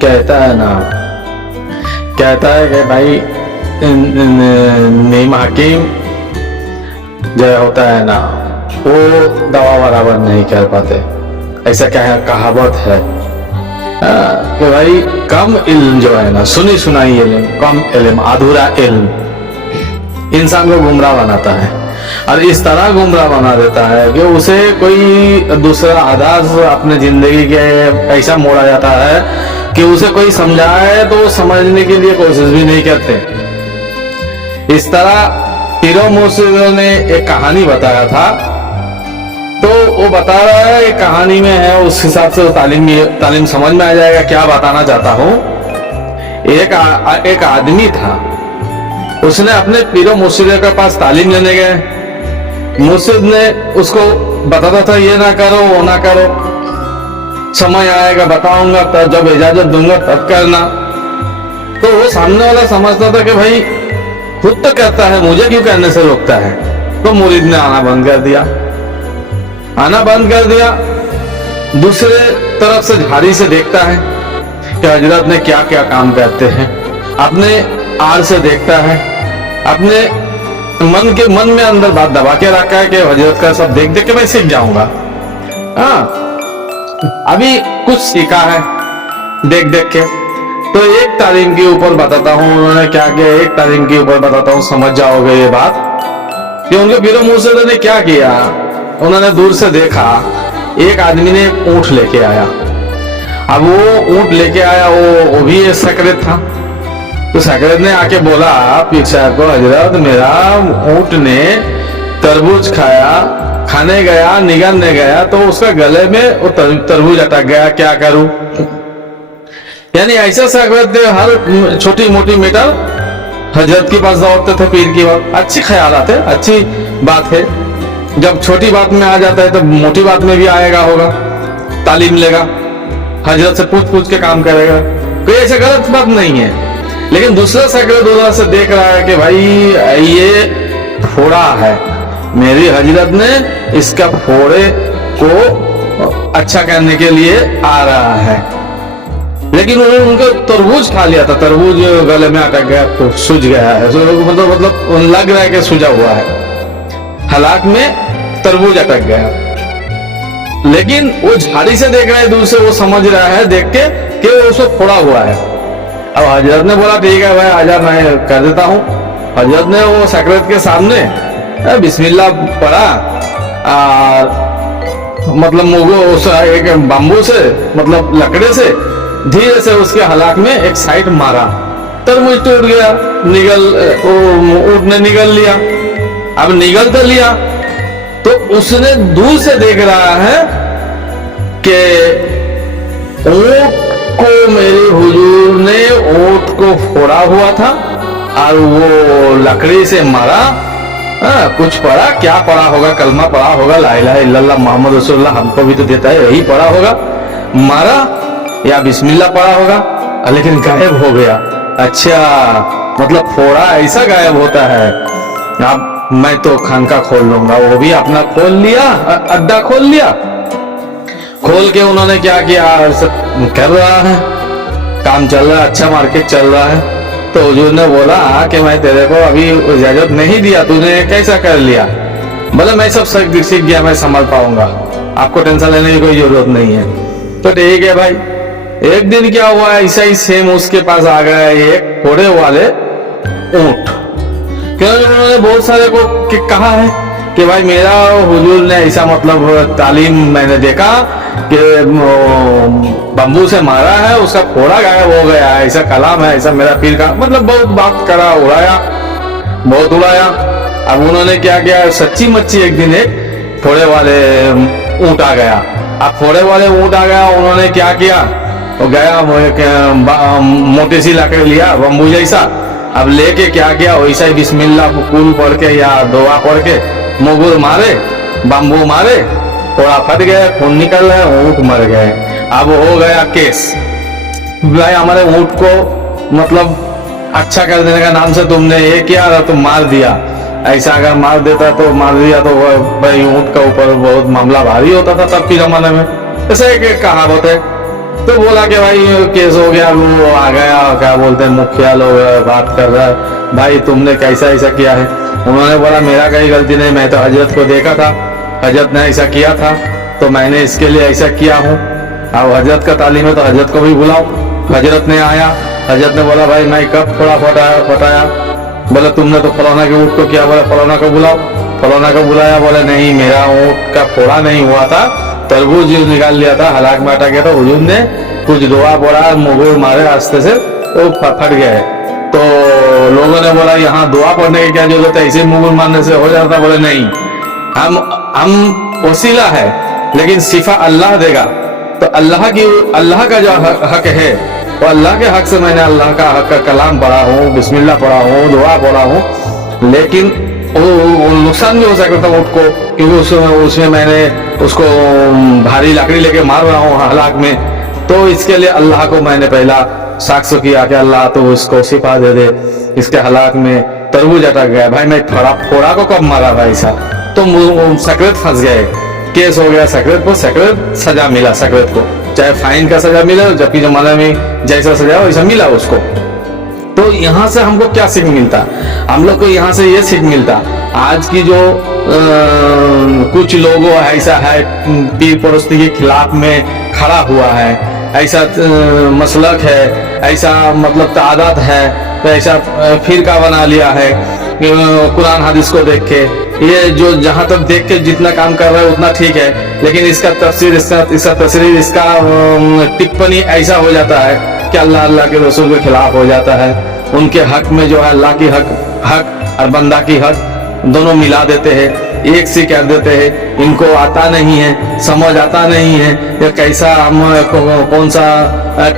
कहता है ना, कहता है कि भाई नीम हकीम जो होता है ना वो दवा बराबर नहीं कर पाते, ऐसा कहावत है कि भाई कम इल्म जो है ना, सुनी सुनाई इल्म, कम इल्म, अधूरा इल्म इंसान को गुमराह बनाता है। और इस तरह गुमराह बना देता है कि उसे कोई दूसरा आधार अपने जिंदगी के ऐसा मोड़ा जाता है कि उसे कोई समझाए तो वो समझने के लिए कोशिश भी नहीं करते। इस तरह पीरो मुर्शिदों ने एक कहानी बताया था, तो वो बता रहा है एक कहानी में है, उस हिसाब से तालीम समझ में आ जाएगा क्या बताना चाहता हूँ। एक आदमी था, उसने अपने पीरो मुर्शिद के पास तालीम लेने गए। मुर्शिद ने उसको बताता था ये ना करो वो ना करो, समय आएगा बताऊंगा तब, जब इजाजत दूंगा तब करना। तो वो सामने वाला समझता था कि भाई खुद तो कहता है, मुझे क्यों करने से रोकता है। तो मुरीद ने आना बंद कर दिया। दूसरे तरफ से झाड़ी से देखता है कि हजरत ने क्या क्या काम करते हैं, अपने आड़ से देखता है, अपने मन में अंदर बात दबा के रखा है कि हजरत का सब देख देख के मैं सीख जाऊंगा। हाँ, अभी कुछ सीखा है देख देख के। तो एक तालीम के ऊपर बताता हूँ उन्होंने क्या किया, एक तालीम के ऊपर बताता हूँ, समझ जाओगे ये बात कि उनके पीरो मुर्शिद ने क्या किया। उन्होंने दूर से देखा एक आदमी ने ऊंट लेके आया। अब वो ऊंट लेके आया, वो भी एक सकरेत था। तो सकरेत ने आके बोला पीर साहब को, हजरत मेरा ऊंट ने तरबूज खाया, खाने गया, निगलने गया तो उसका गले में वो तरबूज अटक गया, क्या करूं। यानी ऐसा सकरेत हर छोटी मोटी मैटर हजरत के पास दौड़ते थे पीर की बात। अच्छी ख्यालात है, अच्छी बात है, जब छोटी बात में आ जाता है तो मोटी बात में भी आएगा होगा, तालीम लेगा, हजरत से पूछ के काम करेगा, कोई ऐसा गलत बात नहीं है। लेकिन दूसरा सकरेत से देख रहा है कि भाई ये फोड़ा है, मेरी हजरत ने इसका फोड़े को अच्छा करने के लिए आ रहा है। लेकिन उन्होंने उनका तरबूज खा लिया था, तरबूज गले में अटक गया तो सूज गया है, मतलब लग रहा है कि सूजा हुआ है, हलाक में तरबूज अटक गया। लेकिन वो झाड़ी से देख रहा है, दूर से वो समझ रहा है देख के कि वो उसको फोड़ा हुआ है। अब हजरत ने बोला ठीक है भाई आजा मैं कर देता हूँ। हजरत ने वो सकरेत के सामने बिस्मिल्लाह पढ़ा, मतलब एक बाम्बू से, मतलब लकड़े से धीरे से उसके हलाक में एक साइड मारा, तरबूज टूट गया, ऊंट ने निगल लिया। अब निगल तो लिया तो उसने दूर से देख रहा है कि ऊंट को मेरे हुजूर ने ऊंट को फोड़ा हुआ था और वो लकड़ी से मारा। कुछ पढ़ा, क्या पढ़ा होगा, कलमा पढ़ा होगा, ला इलाहा इल्लल्लाह मोहम्मद रसूलुल्लाह हमको भी तो देता है, यही पढ़ा होगा, मारा या बिस्मिल्लाह पढ़ा होगा, लेकिन गायब हो गया। अच्छा, मतलब फोड़ा ऐसा गायब होता है। अब मैं तो खानका खोल लूंगा, वो भी अपना खोल लिया, अड्डा खोल लिया। खोल के उन्होंने क्या किया, कर रहा है, काम चल रहा है, अच्छा मार्केट चल रहा है। तो हुजूर ने बोला कि मैं तेरे को अभी इजाजत नहीं दिया, तूने कैसा कर लिया। बोला मैं सब सीख गया, मैं संभाल पाऊंगा, आपको टेंशन लेने की कोई जरूरत नहीं है। तो ठीक है भाई। एक दिन क्या हुआ, ऐसा ही सेम उसके पास आ गया एक फोड़े वाले ऊंट। क्योंकि उन्होंने बहुत सारे को कहा है कि भाई मेरा हुजूर ने ऐसा, मतलब तालीम मैंने देखा कि बम्बू से मारा है, उसका फोड़ा गायब हो गया, ऐसा कलाम है, ऐसा मेरा पीर का, मतलब बहुत बात करा, उड़ाया, बहुत उड़ाया। अब उन्होंने क्या किया, सच्ची मच्छी एक दिन एक फोड़े वाले ऊंट आ गया। अब फोड़े वाले ऊंट आ गया, उन्होंने क्या किया, वो गया मोटी सी लाकर लिया बम्बू जैसा। अब लेके क्या किया, वैसा ही बिस्मिल्लाह कुल पढ़ के या दुआ पढ़ के मुगुर मारे, बम्बू मारे, थोड़ा फट गए, खून निकल रहा है, ऊंट मर गए। अब हो गया केस, भाई हमारे ऊंट को मतलब अच्छा कर देने का नाम से तुमने ये किया और तुम मार दिया। ऐसा अगर मार दिया तो भाई ऊंट का ऊपर बहुत मामला भारी होता था तब के जमाने में। ऐसा एक कहावत है। तो बोला कि भाई केस हो गया, वो आ गया, क्या बोलते हैं मुखिया लोग बात कर रहा है, भाई तुमने कैसा ऐसा किया है। उन्होंने बोला मेरा कोई गलती नहीं, मैं तो हजरत को देखा था, हजरत ने ऐसा किया था तो मैंने इसके लिए ऐसा किया हूँ। अब हजरत का तालीम है तो हजरत को भी बुलाओ। हजरत ने आया, हजरत ने बोला भाई मैं कब थोड़ा फटाया। बोले तुमने तो फलाना के ऊँट को किया, बोला फलाना को बुलाओ। फलाना को बुलाया, बोले नहीं मेरा ऊँट का फोड़ा नहीं हुआ था, तरबूज निकाल लिया था, हलाक में अटक गया था, हुजूर ने कुछ दुआ पड़ा, मुगुर मारे रास्ते से तो फट गए। तो लोगों ने बोला यहाँ दुआ पढ़ने की क्या जरूरत है, इसे मुगुर मारने से हो जाता। बोले नहीं, हम वसीला है लेकिन सिफा अल्लाह देगा। तो अल्लाह का जो हक है वो अल्लाह के हक से मैंने अल्लाह का हक का कलाम पढ़ा हूँ, बिस्मिल्लाह पढ़ा हूँ, दुआ पढ़ा हूँ, लेकिन वो नुकसान भी हो सकता था ऊँट को, क्योंकि उसमें मैंने उसको भारी लकड़ी लेके मार रहा हूँ हलाक में। तो इसके लिए अल्लाह को मैंने पहला साक्ष्य किया कि अल्लाह तो इसको शिफा दे दे, इसके हलाक में तरबूज अटक गया। भाई मैं फोड़ा को कब मारा भाई साहब, तो सकृत फंस गए, केस हो गया सकृत को, सकृत सजा मिला सकृत को, चाहे फाइन का सजा मिला, जबकि जमाने में जैसा सजा वैसा मिला उसको। तो यहाँ से हमको क्या सीख मिलता, हम लोग को यहाँ से ये सीख मिलता, आज की जो कुछ लोगों ऐसा है पीर परस्ती के खिलाफ में खड़ा हुआ है, ऐसा मसलक है, ऐसा मतलब तादाद है, तो ऐसा फिरका बना लिया है कुरान हदीस को देख के। ये जो जहां तक देख के जितना काम कर रहा है उतना ठीक है, लेकिन इसका तफसीर, इसका तस्रीर, इसका टिप्पणी ऐसा हो जाता है कि अल्लाह के रसूल के खिलाफ हो जाता है। उनके हक में जो है अल्लाह की हक और बंदा की हक दोनों मिला देते हैं, एक सी कर देते हैं। इनको आता नहीं है, समझ आता नहीं है या कैसा हम कौन सा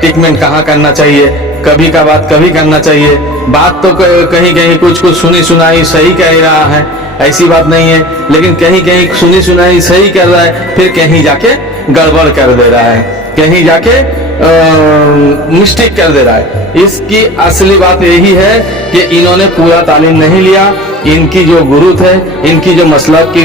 ट्रीटमेंट कहाँ करना चाहिए, कभी का बात कभी करना चाहिए। बात तो कहीं कहीं कुछ सुनी सुनाई सही कह रहा है, ऐसी बात नहीं है, लेकिन कहीं कहीं सुनी सुनाई सही कर रहा है, फिर कहीं जाके गड़बड़ कर दे रहा है, कहीं जाके मिस्टेक कर दे रहा है। इसकी असली बात यही है कि इन्होंने पूरा तालीम नहीं लिया। इनकी जो गुरु थे, इनकी जो मसलक की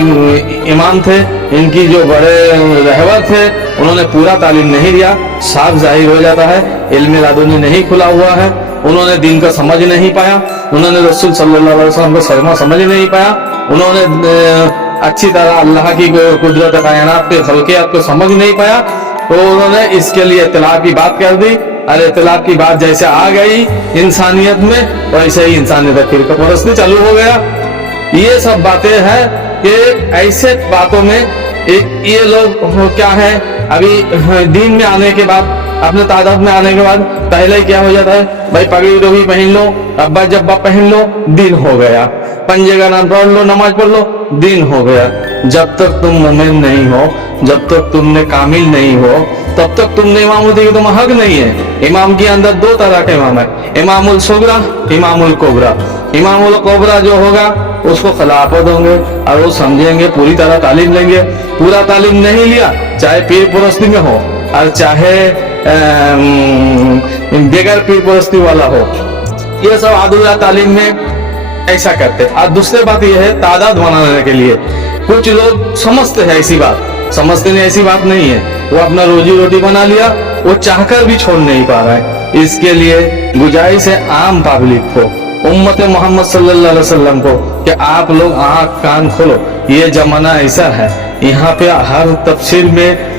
इमाम थे, इनकी जो बड़े रहबर थे, उन्होंने पूरा तालीम नहीं लिया। साफ जाहिर हो जाता है इल्म लादुनी नहीं खुला हुआ है। उन्होंने दीन को समझ नहीं पाया, उन्होंने रसूल सल्लल्लाहु अलैहि वसल्लम को समझ नहीं पाया, उन्होंने अच्छी तरह अल्लाह की कुदरत कायनात के खल्कियात को समझ नहीं पाया। तो उन्होंने इसके लिए इत्तिलाफ की बात कर दी, और इत्तिलाफ की बात जैसे आ गई इंसानियत में, वैसे ही इंसानियत फिर परस्ती चालू हो गया। ये सब बातें हैं कि ऐसे बातों में ये लोग क्या है, अभी दीन में आने के बाद, अपने तादाद में आने के बाद पहले क्या हो जाता है, भाई पगड़ी टोपी पहन लो, अब्बा जब्बा पहन लो, दिन हो गया, पंजे का नाम पढ़ लो, नमाज पढ़ लो, दिन हो गया। जब तक तुम मोमिन नहीं हो, जब तक तुमने कामिल नहीं हो, तब तक तुमने इमामती की तुम हक नहीं है। इमाम के अंदर दो तरह के इमाम है, इमामुल सुगरा, इमामुल कोबरा। इमामुल कोबरा जो होगा उसको खिलाफत होंगे और वो समझेंगे, पूरी तरह तालीम लेंगे। पूरा तालीम नहीं लिया, चाहे पीर परस्ती में हो और चाहे बगैर पीर परस्ती वाला हो, ये सब अधूरा तालीम में ऐसा करते। और दूसरी बात यह है, तादाद बनाने के लिए कुछ लोग समझते हैं, ऐसी बात समझते नहीं, ऐसी बात नहीं है, वो अपना रोजी रोटी बना लिया, वो चाहकर भी छोड़ नहीं पा रहा है। इसके लिए गुजारिश है आम पब्लिक को, उम्मत मोहम्मद सल्लल्लाहु अलैहि वसल्लम को, कि आप लोग आँख कान खोलो। ये जमाना ऐसा है, यहाँ पे हर तफसीर में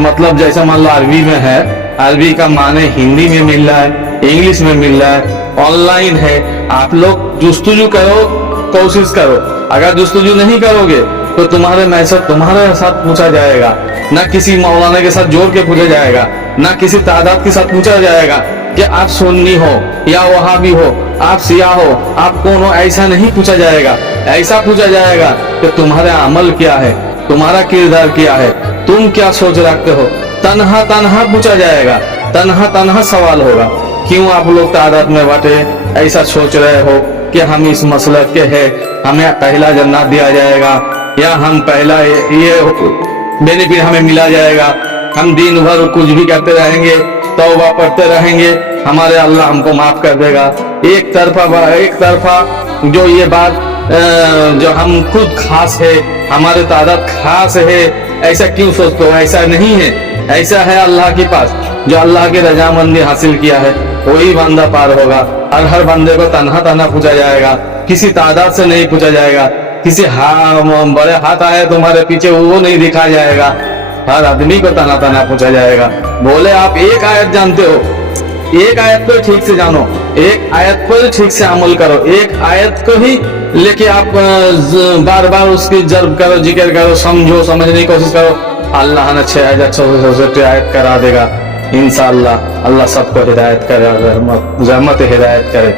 मतलब जैसा मान लो अरबी में है, अरबी का माने हिंदी में मिल रहा है, इंग्लिश में मिल रहा है, ऑनलाइन है। आप लोग जुस्तजू करो, कोशिश करो। अगर जुस्तजू नहीं करोगे तो तुम्हारे मैसेज तुम्हारे साथ पूछा जाएगा, ना किसी मौलाना के साथ जोड़ के पूछा जाएगा, ना किसी तादाद के साथ पूछा जाएगा कि आप सुन्नी हो या वहाबी हो, आप सिया हो, आप कौन हो, ऐसा नहीं पूछा जाएगा। ऐसा पूछा जाएगा कि तुम्हारा अमल क्या है, तुम्हारा किरदार क्या है, तुम क्या सोच रखते हो। तन्हा तन्हा पूछा जाएगा, तन्हा तन्हा सवाल होगा। क्यों आप लोग तादाद में बांटे ऐसा सोच रहे हो कि हम इस मसलक के हैं, हमें पहला जन्नत दिया जाएगा, या हम पहला ये बेनिफिट हमें मिला जाएगा, हम दिन भर कुछ भी करते रहेंगे, तौबा पढ़ते रहेंगे, हमारे अल्लाह हमको माफ कर देगा। एक तरफा जो ये बात जो हम खुद खास है, हमारे तादाद खास है, ऐसा क्यों सोचते हो। ऐसा नहीं है, ایسا ہے اللہ کے پاس جو اللہ کی رضامندی حاصل کیا ہے وہی بندہ پار ہوگا. اور ہر بندے کو تنہا تنہا پوچھا جائے گا, کسی تعداد سے نہیں پوچھا جائے گا, کسی بڑے ہاتھ آئے تمہارے پیچھے وہ نہیں دکھا جائے گا, ہر آدمی کو تنہا تنہا پوچھا جائے گا. بولے آپ ایک آیت جانتے ہو, ایک آیت کو ٹھیک سے جانو, ایک آیت پر ٹھیک سے عمل کرو, ایک آیت کو ہی لے کے آپ بار بار اس کی ضرب کرو, ذکر کرو, سمجھو, سمجھنے کی کوشش کرو. اللہ نے 6666 آیت کرا دے گا انشاءاللہ. اللہ سب کو ہدایت کرے, رحمت ہدایت کرے.